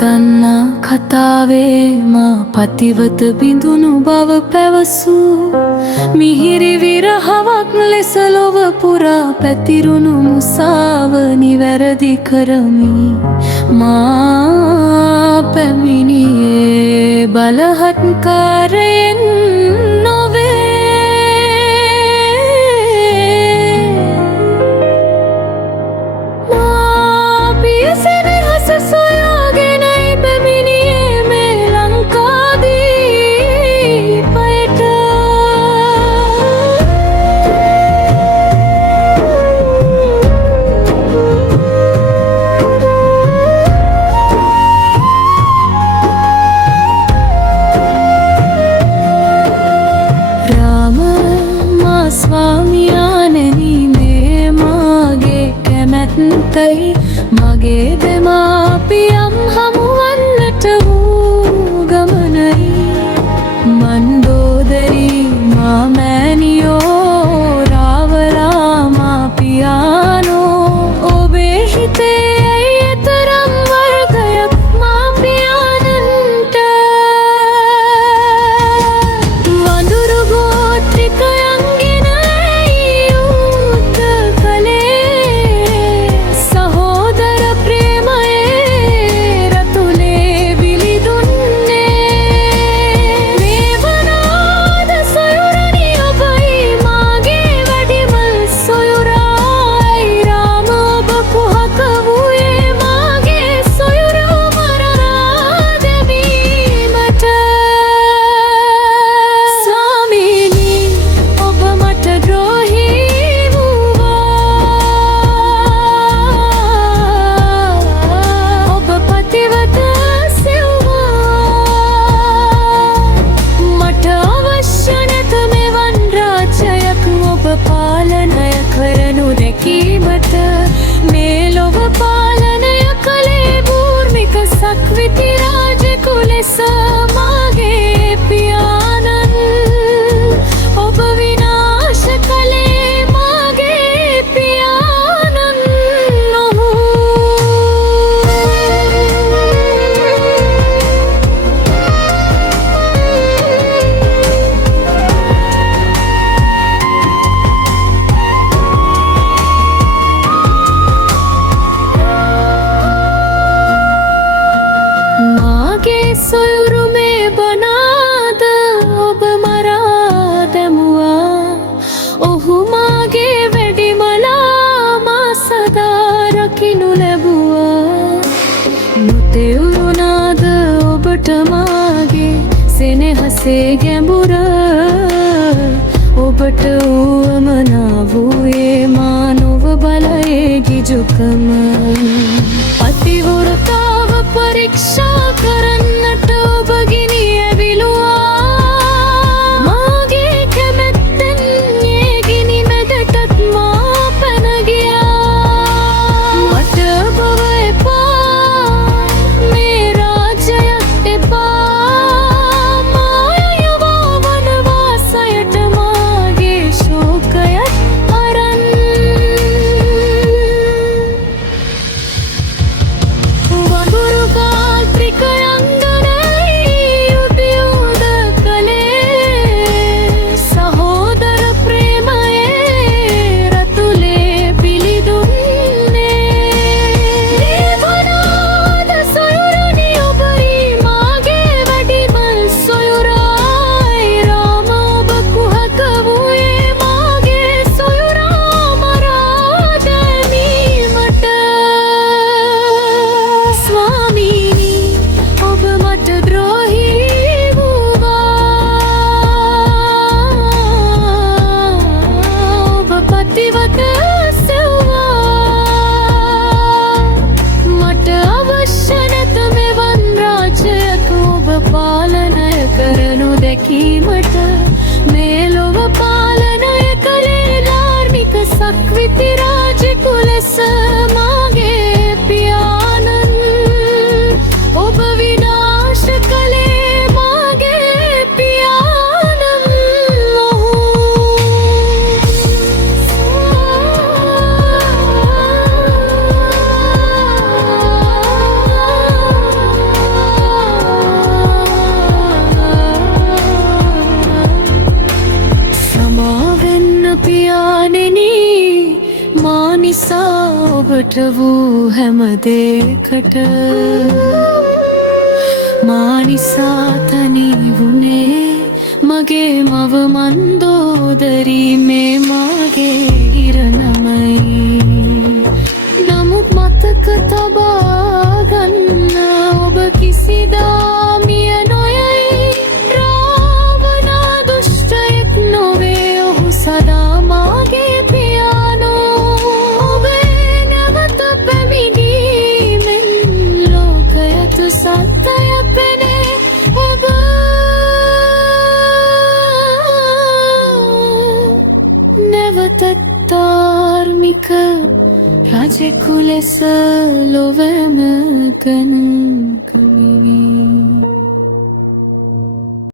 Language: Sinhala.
දන්නා කතාවේ මා පතිවත බිඳුණු බව පැවසූ මිහිරි විරහවක් ලෙස ලොව පුරා පැතිරුණු මුසාව නිවැරදි කරමි මා පැමිණියේ බලහත්කාරයෙන් මගේ දෙමාපියන් හමුවන්නට වූ ගමනයි මන්දෝදරි මාමෑණියෝ රාවලා මාපියානෝ ඔබේ හිතේ ඇයි එතරම් වර්ගයක් මාපියානන්ට වඳුරු ගෝත්‍රිකයන්ගෙන මේ ලොව පාලනය කළේ බූර්මික සක්විති රාජෙකු ලෙස මාගේ පියාණන් ඔබ විනාශ කළේ මාගේ පියාණන් නොහු සොයුරු මේ බනාද ඔබ මරා දැමුවා ඔහු මාගේ වැඩිමලා මා සදා රකිනු ලැබුවා නොතෙවුනාද ඔබට මාගේ සෙනෙහසේ ගැඹුර ඔබට වුවමනා වූයේ මා නොව බලයේ ගිජුකම පතිවෘතාව පරීක්ෂා කරන්නට ඔබ ගිනි ඇවිලුවා මාගේ කැමැත්තෙන් ඒ ගිනි මැදටත් මා පැන ගියා මට බව එපා මේ රාජ්‍යයක් එපා මායවා වනවාසයට මාගේ ශෝකයත් අරන් වඳුරු පාලනය කරනු දැකීමට මේ ලොව පාලනය කළේ ධාර්මික සක්විති රාජෙකු ලෙස මාගේ පියාණන් ඔබ විනාශ කළේ මාගේ පියාණන් මට වූ හැම දෙයකට මා නිසා තනි වුණේ මගේ මව මන්දෝදරී මේ මාගේ ඉරණමයි. නමුත් මතක තබා ගන්න ඔබ කිසිදා මිය නොයයි. රාවණ දුෂ්ටයෙක් නොවේ ඔහු සදා මාගේ පියානෝ. ඔබේ නැවත පැමිණීමෙන් ලෝකයට සත්‍යය පෙනේ. ඔබ නැවත ධාර්මික රජෙකු ලෙස ලොවම ගණන්